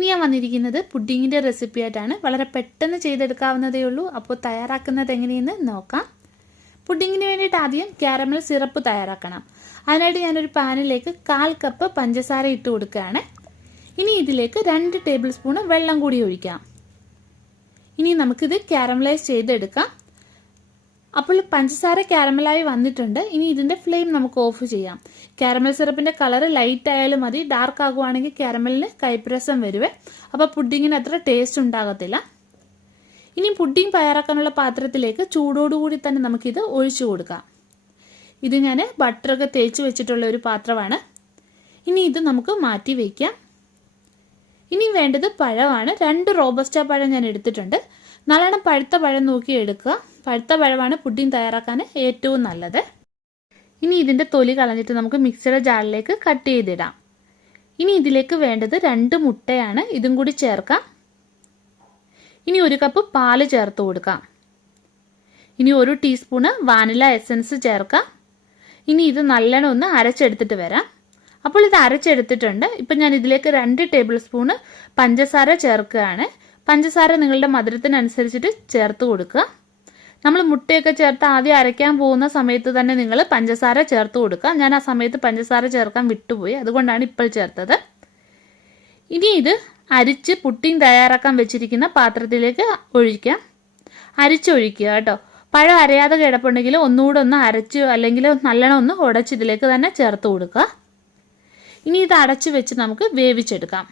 ഇനി ഞാൻ വന്നിരിക്കുന്നത് പുഡിങ്ങിൻ്റെ റെസിപ്പി ആയിട്ടാണ്. വളരെ പെട്ടെന്ന് ചെയ്തെടുക്കാവുന്നതേ ഉള്ളൂ. അപ്പോൾ തയ്യാറാക്കുന്നത് എങ്ങനെയെന്ന് നോക്കാം. പുഡിങ്ങിന് വേണ്ടിയിട്ട് ആദ്യം കാരമൽ സിറപ്പ് തയ്യാറാക്കണം. അതിനായിട്ട് ഞാനൊരു പാനിലേക്ക് 1/4 കപ്പ് പഞ്ചസാര ഇട്ട് കൊടുക്കുകയാണ്. ഇനി ഇതിലേക്ക് 2 ടേബിൾ സ്പൂൺ വെള്ളം കൂടി ഒഴിക്കാം. ഇനി നമുക്കിത് കാരമലൈസ് ചെയ്തെടുക്കാം. അപ്പോൾ പഞ്ചസാര കാരമലായി വന്നിട്ടുണ്ട്. ഇനി ഇതിൻ്റെ ഫ്ലെയിം നമുക്ക് ഓഫ് ചെയ്യാം. കാരമൽ സിറപ്പിൻ്റെ കളർ ലൈറ്റ് ആയാലും മതി. ഡാർക്ക് ആകുവാണെങ്കിൽ കാരമലിന് കൈപ്രസം വരുവേ. അപ്പോൾ പുഡിങ്ങിന് അത്ര ടേസ്റ്റ് ഉണ്ടാകത്തില്ല. ഇനി പുഡിങ് തയ്യാറാക്കാനുള്ള പാത്രത്തിലേക്ക് ചൂടോടുകൂടി തന്നെ നമുക്കിത് ഒഴിച്ചു കൊടുക്കാം. ഇത് ഞാൻ ബട്ടറൊക്കെ തേച്ച് വെച്ചിട്ടുള്ള ഒരു പാത്രമാണ്. ഇനി ഇത് നമുക്ക് മാറ്റി വയ്ക്കാം. ഇനി വേണ്ടത് പഴമാണ്. 2 റോബസ്റ്റ പഴം ഞാൻ എടുത്തിട്ടുണ്ട്. നല്ലോണം പഴുത്ത പഴം നോക്കി എടുക്കുക. പഴുത്ത പഴമാണ് പുഡിങ് തയ്യാറാക്കാൻ ഏറ്റവും നല്ലത്. ഇനി ഇതിൻ്റെ തൊലി കളഞ്ഞിട്ട് നമുക്ക് മിക്സിയുടെ ജാറിലേക്ക് കട്ട് ചെയ്തിടാം. ഇനി ഇതിലേക്ക് വേണ്ടത് 2 മുട്ടയാണ്. ഇതും കൂടി ചേർക്കാം. ഇനി 1 കപ്പ് പാല് ചേർത്ത് കൊടുക്കാം. ഇനി 1 ടീസ്പൂണ് വാനില എസൻസ് ചേർക്കാം. ഇനി ഇത് നല്ലോണം ഒന്ന് അരച്ചെടുത്തിട്ട് വരാം. അപ്പോൾ ഇത് അരച്ചെടുത്തിട്ടുണ്ട്. ഇപ്പം ഞാൻ ഇതിലേക്ക് 2 ടേബിൾ സ്പൂണ് പഞ്ചസാര ചേർക്കുകയാണ്. പഞ്ചസാര നിങ്ങളുടെ മധുരത്തിനനുസരിച്ചിട്ട് ചേർത്ത് കൊടുക്കുക. നമ്മൾ മുട്ടയൊക്കെ ചേർത്ത് ആദ്യം അരയ്ക്കാൻ പോകുന്ന സമയത്ത് തന്നെ നിങ്ങൾ പഞ്ചസാര ചേർത്ത് കൊടുക്കുക. ഞാൻ ആ സമയത്ത് പഞ്ചസാര ചേർക്കാൻ വിട്ടുപോയി, അതുകൊണ്ടാണ് ഇപ്പോൾ ചേർത്തത്. ഇനി ഇത് അരിച്ച് പുഡിങ് തയ്യാറാക്കാൻ വെച്ചിരിക്കുന്ന പാത്രത്തിലേക്ക് ഒഴിക്കാം. അരിച്ചൊഴിക്കുക കേട്ടോ. പഴം അരയാതെ കിടപ്പുണ്ടെങ്കിൽ ഒന്നുകൂടെ ഒന്ന് അരച്ച് അല്ലെങ്കിൽ നല്ലോണം ഒന്ന് ഉടച്ച് ഇതിലേക്ക് തന്നെ ചേർത്ത് കൊടുക്കുക. ഇനി ഇത് അടച്ച് വെച്ച് നമുക്ക് വേവിച്ചെടുക്കാം.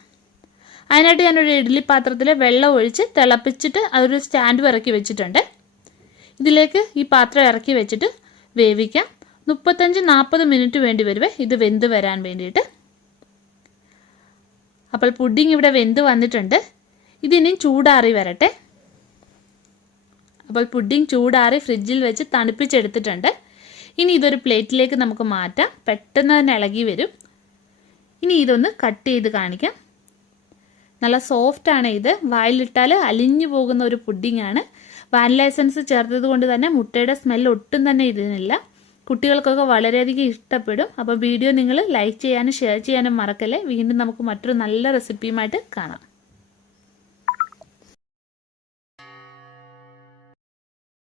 അതിനായിട്ട് ഞാനൊരു ഇഡ്ഡലി പാത്രത്തിൽ വെള്ളം ഒഴിച്ച് തിളപ്പിച്ചിട്ട് അതൊരു സ്റ്റാൻഡ് ഇറക്കി വെച്ചിട്ടുണ്ട്. ഇതിലേക്ക് ഈ പാത്രം ഇറക്കി വെച്ചിട്ട് വേവിക്കാം. 35-40 മിനിറ്റ് വേണ്ടി വരുവേ ഇത് വെന്ത് വരാൻ വേണ്ടിയിട്ട്. അപ്പോൾ പുഡിങ് ഇവിടെ വെന്ത് വന്നിട്ടുണ്ട്. ഇതിനി ചൂടാറി വരട്ടെ. അപ്പോൾ പുഡിങ് ചൂടാറി ഫ്രിഡ്ജിൽ വെച്ച് തണുപ്പിച്ചെടുത്തിട്ടുണ്ട്. ഇനി ഇതൊരു പ്ലേറ്റിലേക്ക് നമുക്ക് മാറ്റാം. പെട്ടെന്ന് തന്നെ ഇളകി വരും. ഇനി ഇതൊന്ന് കട്ട് ചെയ്ത് കാണിക്കാം. നല്ല സോഫ്റ്റ് ആണ് ഇത്. വായിലിട്ടാൽ അലിഞ്ഞു പോകുന്ന ഒരു പുഡിംഗ് ആണ്. വാനില എസൻസ് ചേർത്തത് കൊണ്ട് തന്നെ മുട്ടയുടെ സ്മെല്ല് ഒട്ടും തന്നെ ഇതിനില്ല. കുട്ടികൾക്കൊക്കെ വളരെയധികം ഇഷ്ടപ്പെടും. അപ്പോൾ വീഡിയോ നിങ്ങൾ ലൈക്ക് ചെയ്യാനും ഷെയർ ചെയ്യാനും മറക്കല്ലേ. വീണ്ടും നമുക്ക് മറ്റൊരു നല്ല റെസിപ്പിയുമായിട്ട് കാണാം.